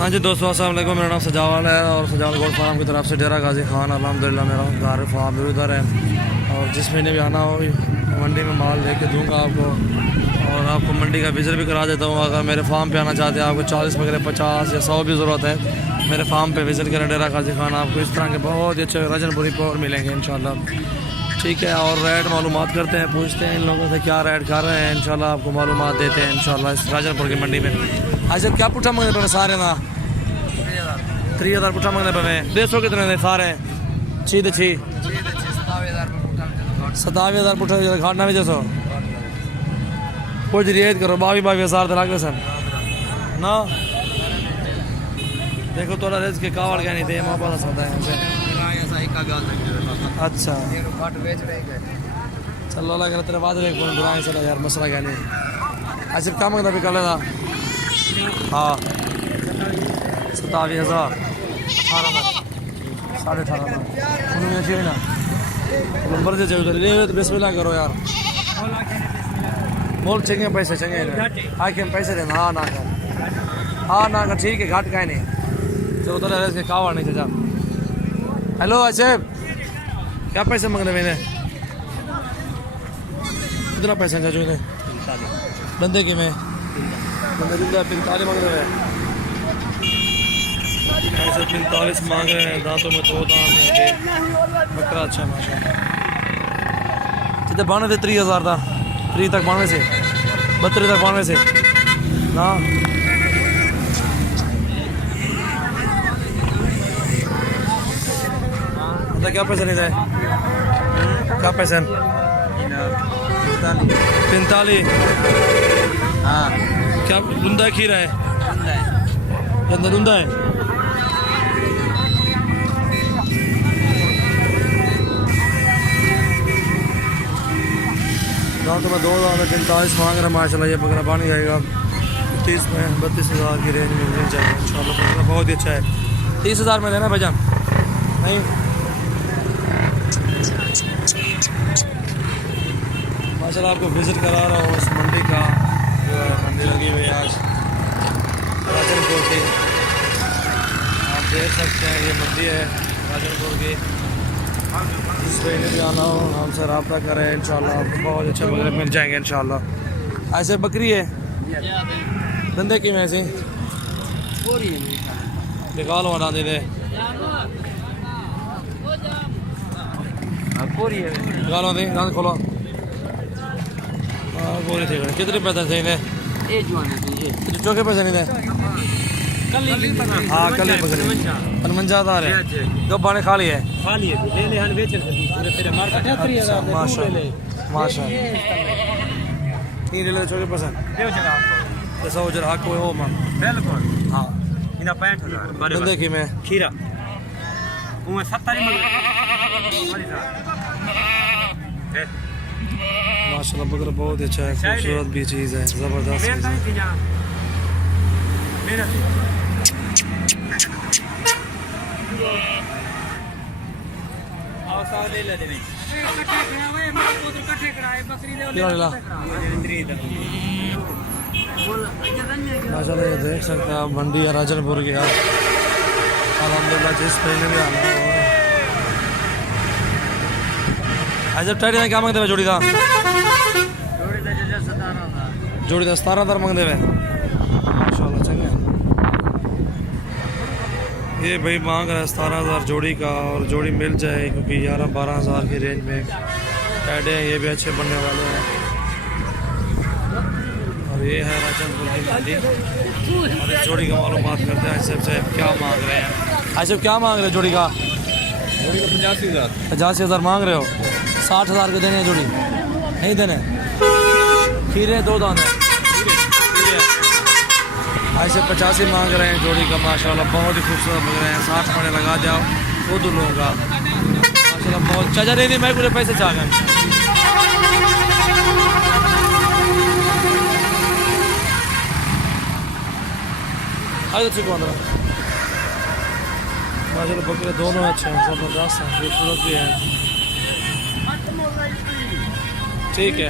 हाँ जी दोस्तों, अस्सलाम वालेकुम। मेरा नाम सजावाल है और सजावाल गोल्ड फार्म की तरफ से डेरा गाजी खान अल्हम्दुलिल्लाह मेरा घर फार्म भी उधर है। और जिस महीने भी आना हो मंडी में माल लेके दूंगा आपको, और आपको मंडी का विजिट भी करा देता हूँ। अगर मेरे फार्म पे आना चाहते हैं, आपको 40 वगैरह 50 या 100 भी ज़रूरत है, मेरे फार्म पे विज़िट करें डेरा गाजी खान। आपको इस तरह के बहुत ही अच्छे रजनपुरी प्योर मिलेंगे इंशाल्लाह। ठीक है, और रेट मालूमात करते हैं, पूछते हैं इन लोगों से क्या रेट कर रहे हैं। इंशाल्लाह आपको मालूमात देते हैं इंशाल्लाह इस राजनपुर की मंडी में। आज क्या पुट्ठा मंगने पे सारे ना 3000 पुट्ठा मंगने पे 150 कितने ने सारे छी 27,000 पुट्ठा खाना भी जैसो कुछ रियायत करो 22,000 तो लागे सन ना। देखो थोड़ा रेज के कावड़ क्या नहीं थे मोहब्बत सदा है हमसे। अच्छा चलो अल्लाह करे तेरे बाद में कौन बुराई से यार मसला क्या नहीं। अच्छा क्या मंगता भी कर लेना। हाँ 27,000 18,500 उन्होंने अच्छी है ना नंबर से चाहिए उधर तो बिस्मिल्लाह करो यार। बोल चंगे पैसे चंगे आके पैसे देना। हाँ ना कर, हाँ ना कर, ठीक है घाट का नहीं तो उधर इसके कावा नहीं चाचा। हेलो अशेफ क्या पैसे मांगने मैंने कितना पैसा चाचू ने बंदे की मैं बंदे 45 मांग रहे हैं। ऐसे 45 मांग रहे हैं। दांतों में 2 दांत हैं। बकरा अच्छा माशाल्लाह। जितने बाने थे 30,000 था 30 तक बाने से 32 तक बाने से ना। क्या पैसा नहीं था क्या पैसा 45। हाँ क्या धुंधा खीरा है धुंधा है। दांतों में 2 दांत 45 मांग रहे माशाल्लाह। ये बकरा बन जाएगा 30 में 32,000 की रेंज में मिल जाएगा इंशाल्लाह। बकरा बहुत ही अच्छा है। 30,000 में देना भाईजान नहीं। माशाल्लाह आपको विज़िट करा रहा हूँ उस मंडी का जो है मंडी लगी हुई है आज राजनपुर की। आप देख सकते हैं ये मंडी है राजनपुर की। जिस महीने भी आना हो हमसे रब्ता करें इंशाल्लाह आपको बहुत अच्छे बकरे मिल जाएंगे इंशाल्लाह। ऐसे बकरी है धंधे की में ऐसे निकालो बना दे निकालो दे दांत खोलो। बोरी थे कितने पैसे थे इन्हें चौके पैसे नहीं थे। हाँ कल बकरी 55,000 है। कब बाने खा लिए माशा 3 ले चौके पैसे जैसा हो जरा कोई हो मान बिल्कुल। हाँ 65,000 बंदे की में खीरा 70 माशाल्लाह। बकरा बहुत अच्छा है, खूबसूरत भी चीज़ है, ज़बरदस्त चीज़ है। माशाल्लाह ये देख सकते हैं आप मंडी है राजनपुर की। अल्हम्दुलिल्लाह जिस महीने में आना हो। अच्छा टाइट क्या मांगते हुए जोड़ी का जोड़ी का 17,000 मांगते हुए माशाल्लाह चंगे। ये भाई मांग रहा है 17,000 जोड़ी का और जोड़ी मिल जाए क्योंकि 11-12,000 की रेंज में टाइटे हैं। ये भी अच्छे बनने वाले हैं। और ये है राजनपुर की मंडी और इस जोड़ी का मालूमात करते हैं सबसे क्या मांग रहे हैं। ऐसे क्या मांग रहे हैं जोड़ी का 85,000 मांग रहे हो। 60,000 के देने जोड़ी नहीं देने। खीरे 2 दाने ऐसे 85 मांग रहे हैं जोड़ी का माशाल्लाह। बहुत ही खूबसूरत लग रहे हैं। 60 मने लगा जाओ वो दो लोगों का माशाल्लाह बहुत चाचा नहीं मैं पूरे पैसे चाह गए। माशाल्लाह बकरे दोनों अच्छे हैं ज़बरदस्त हैं खूबसूरत भी हैं। ठीक है।